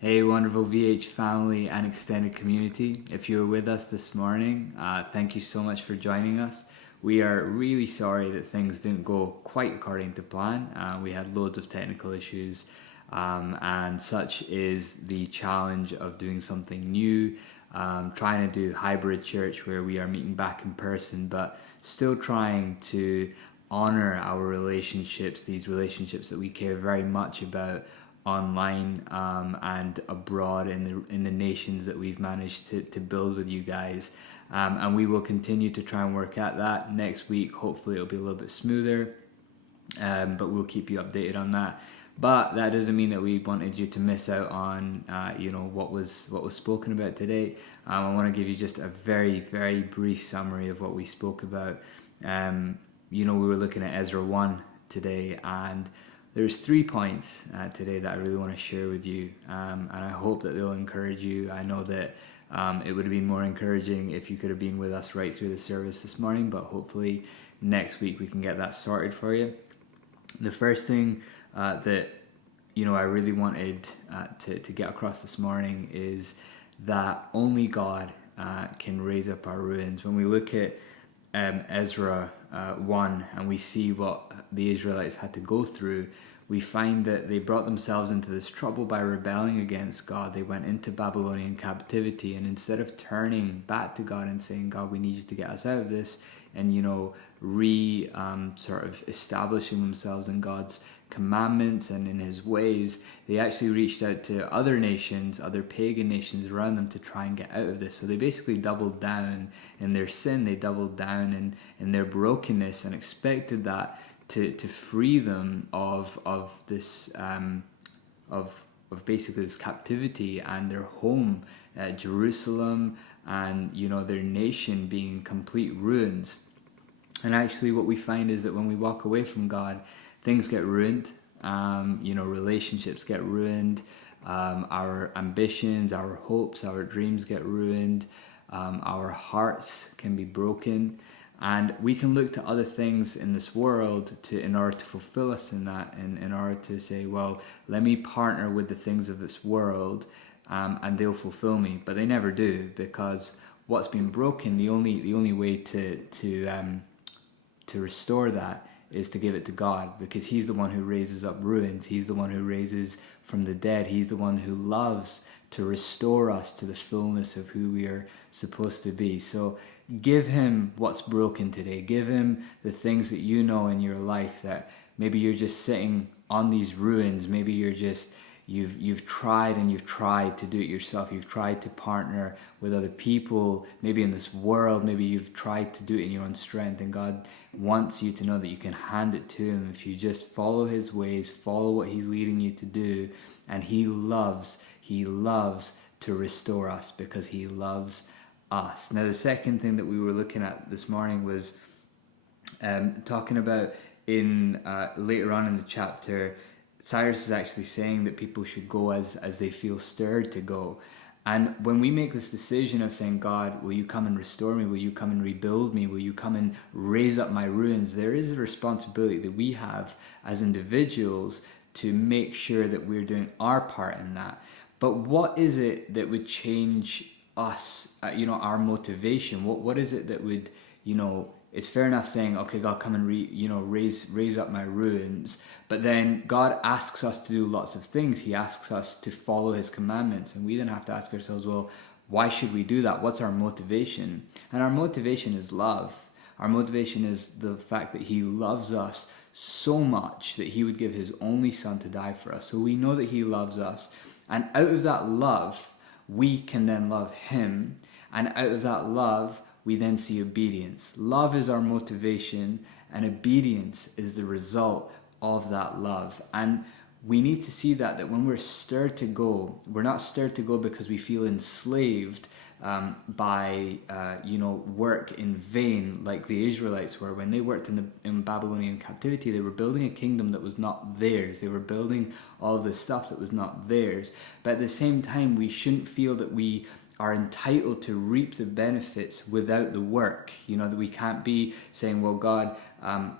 Hey, wonderful VH family and extended community. If you were with us this morning, thank you so much for joining us. We are really sorry that things didn't go quite according to plan. We had loads of technical issues, and such is the challenge of doing something new, trying to do hybrid church where we are meeting back in person, but still trying to honor our relationships, these relationships that we care very much about online and abroad in the nations that we've managed to build with you guys. And we will continue to try and work at that. Next week, hopefully it'll be a little bit smoother, but we'll keep you updated on that. But that doesn't mean that we wanted you to miss out on what was spoken about today. I want to give you just a very, very brief summary of what we spoke about. We were looking at EZRA 1 today, and there's 3 points today that I really want to share with you, and I hope that they'll encourage you. I know that it would have been more encouraging if you could have been with us right through the service this morning, but hopefully next week we can get that sorted for you. The first thing that I really wanted to get across this morning is that only God can raise up our ruins. When we look at EZRA 1 and we see what the Israelites had to go through, we find that they brought themselves into this trouble by rebelling against God. They went into Babylonian captivity, and instead of turning back to God and saying, God, we need you to get us out of this, and sort of establishing themselves in God's commandments and in his ways, they actually reached out to other nations, other pagan nations around them, to try and get out of this. So they basically doubled down in their sin, they doubled down in their brokenness, and expected that to free them of this of basically this captivity and their home, Jerusalem, and their nation being complete ruins. And actually what we find is that when we walk away from God, things get ruined. Relationships get ruined. Our ambitions, our hopes, our dreams get ruined. Our hearts can be broken. And we can look to other things in this world in order to fulfill us in that, and in order to say, well, let me partner with the things of this world, and they'll fulfill me. But they never do, because what's been broken, the only way to restore that is to give it to God, because he's the one who raises up ruins. He's the one who raises from the dead. He's the one who loves to restore us to the fullness of who we are supposed to be. So give him what's broken today. Give him the things that you know in your life that maybe you're just sitting on these ruins. Maybe you've tried to do it yourself. You've tried to partner with other people, maybe in this world. Maybe you've tried to do it in your own strength, and God wants you to know that you can hand it to him if you just follow his ways, follow what he's leading you to do. And he loves to restore us, because he loves us. Now, the second thing that we were looking at this morning was talking about in later on in the chapter, Cyrus is actually saying that people should go as they feel stirred to go. And when we make this decision of saying, God, will you come and restore me? Will you come and rebuild me? Will you come and raise up my ruins? There is a responsibility that we have as individuals to make sure that we're doing our part in that. But what is it that would change us, our motivation? What is it that would, it's fair enough saying, okay, God, come and raise up my ruins. But then God asks us to do lots of things. He asks us to follow his commandments. And we then have to ask ourselves, well, why should we do that? What's our motivation? And our motivation is love. Our motivation is the fact that he loves us so much that he would give his only son to die for us. So we know that he loves us. And out of that love, we can then love him. And out of that love, we then see obedience. Love is our motivation, and obedience is the result of that love. And we need to see that when we're stirred to go, we're not stirred to go because we feel enslaved by work in vain, like the Israelites were. When they worked in Babylonian captivity, they were building a kingdom that was not theirs. They were building all this stuff that was not theirs. But at the same time, we shouldn't feel that we are entitled to reap the benefits without the work. That we can't be saying, well, God,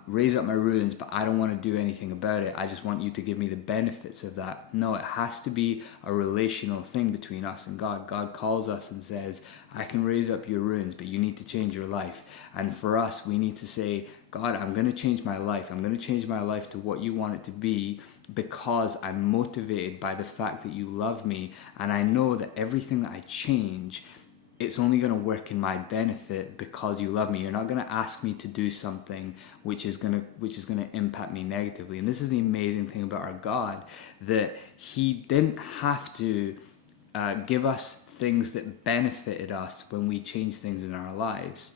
raise up my ruins, but I don't want to do anything about it. I just want you to give me the benefits of that. No, it has to be a relational thing between us and God. God calls us and says, I can raise up your ruins, but you need to change your life. And for us, we need to say, God, I'm going to change my life. I'm going to change my life to what you want it to be, because I'm motivated by the fact that you love me. And I know that everything that I change, it's only going to work in my benefit because you love me. You're not going to ask me to do something which is going to impact me negatively. And this is the amazing thing about our God, that he didn't have to give us things that benefited us when we change things in our lives.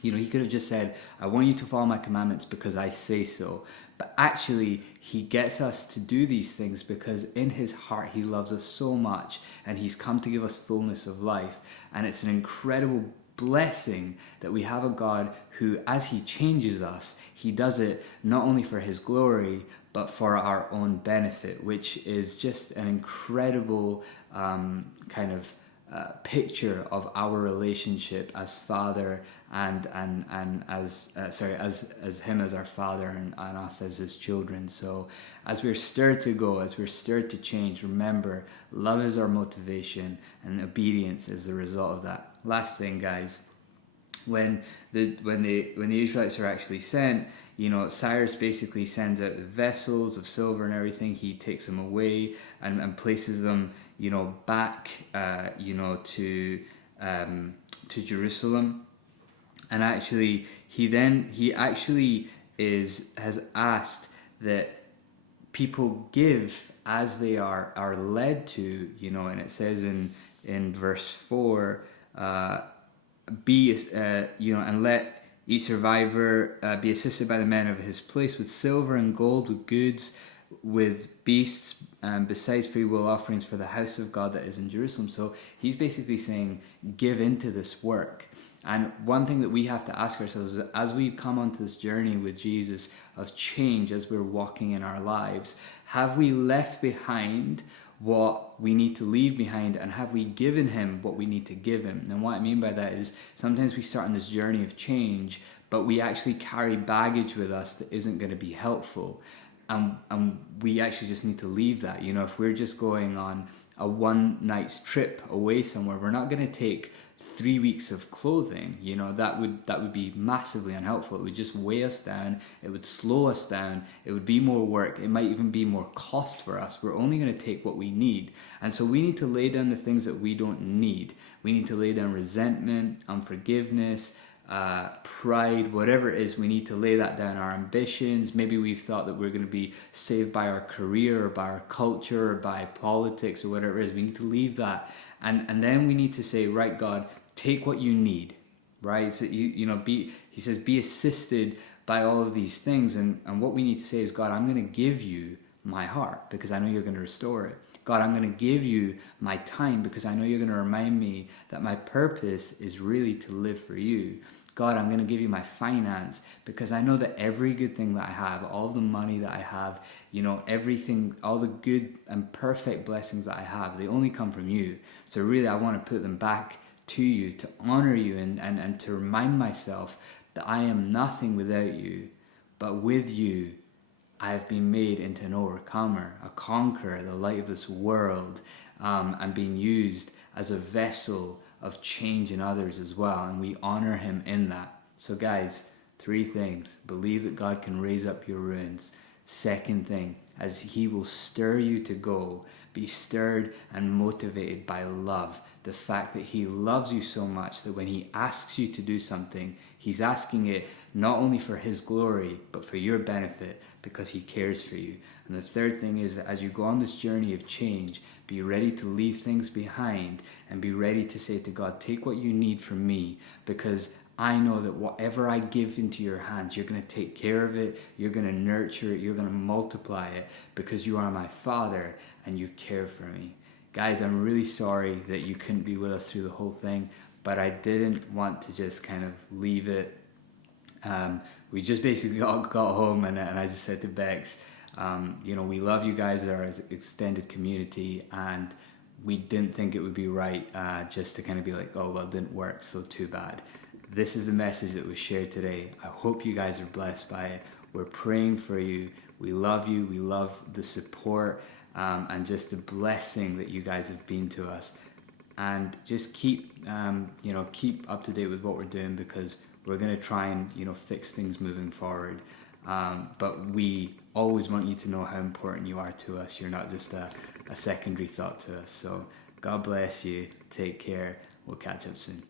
He could have just said, I want you to follow my commandments because I say so. But actually, he gets us to do these things because in his heart, he loves us so much, and he's come to give us fullness of life. And it's an incredible blessing that we have a God who, as he changes us, he does it not only for his glory, but for our own benefit, which is just an incredible picture of our relationship as Father and as him as our Father and us as his children. So as we're stirred to go, as we're stirred to change, remember, love is our motivation and obedience is the result of that. Last thing, guys, when the Israelites are actually sent, Cyrus basically sends out the vessels of silver and everything. He takes them away and places them, back, to Jerusalem. And actually, he has asked that people give as they are led to, and it says in verse 4, and let each survivor be assisted by the men of his place with silver and gold, with goods, with beasts, besides free will offerings for the house of God that is in Jerusalem. So he's basically saying, give into this work. And one thing that we have to ask ourselves is, as we come onto this journey with Jesus of change, as we're walking in our lives, have we left behind what we need to leave behind, and have we given him what we need to give him? And what I mean by that is, sometimes we start on this journey of change, but we actually carry baggage with us that isn't going to be helpful. And we actually just need to leave that. If we're just going on a one night's trip away somewhere, we're not going to take 3 weeks of clothing. That would be massively unhelpful. It would just weigh us down. It would slow us down. It would be more work. It might even be more cost for us. We're only going to take what we need. And so we need to lay down the things that we don't need. We need to lay down resentment, unforgiveness, pride, whatever it is. We need to lay that down. Our ambitions. Maybe we've thought that we're going to be saved by our career or by our culture or by politics or whatever it is. We need to leave that. And then we need to say, right, God, take what you need, right? So he says, be assisted by all of these things. And what we need to say is, God, I'm going to give you my heart because I know you're going to restore it. God, I'm going to give you my time because I know you're going to remind me that my purpose is really to live for you. God, I'm going to give you my finance because I know that every good thing that I have, all the money that I have, everything, all the good and perfect blessings that I have, they only come from you. So really, I want to put them back to you, to honor you and to remind myself that I am nothing without you, but with you, I have been made into an overcomer, a conqueror, the light of this world, and being used as a vessel of change in others as well. And we honor him in that. So guys, 3 things. Believe that God can raise up your ruins. Second thing, as he will stir you to go, be stirred and motivated by love. The fact that he loves you so much that when he asks you to do something, he's asking it not only for his glory, but for your benefit, because he cares for you. And the third thing is that as you go on this journey of change, be ready to leave things behind and be ready to say to God, take what you need from me, because I know that whatever I give into your hands, you're going to take care of it, you're going to nurture it, you're going to multiply it, because you are my Father and you care for me. Guys, I'm really sorry that you couldn't be with us through the whole thing, but I didn't want to just kind of leave it. We just basically got home and I just said to Bex, we love you guys, our extended community, and we didn't think it would be right just to kind of be like, oh, well, it didn't work, so too bad. This is the message that was shared today. I hope you guys are blessed by it. We're praying for you. We love you. We love the support and just the blessing that you guys have been to us. And just keep up to date with what we're doing, because we're going to try and, fix things moving forward. But we always want you to know how important you are to us. You're not just a secondary thought to us. So God bless you. Take care. We'll catch up soon.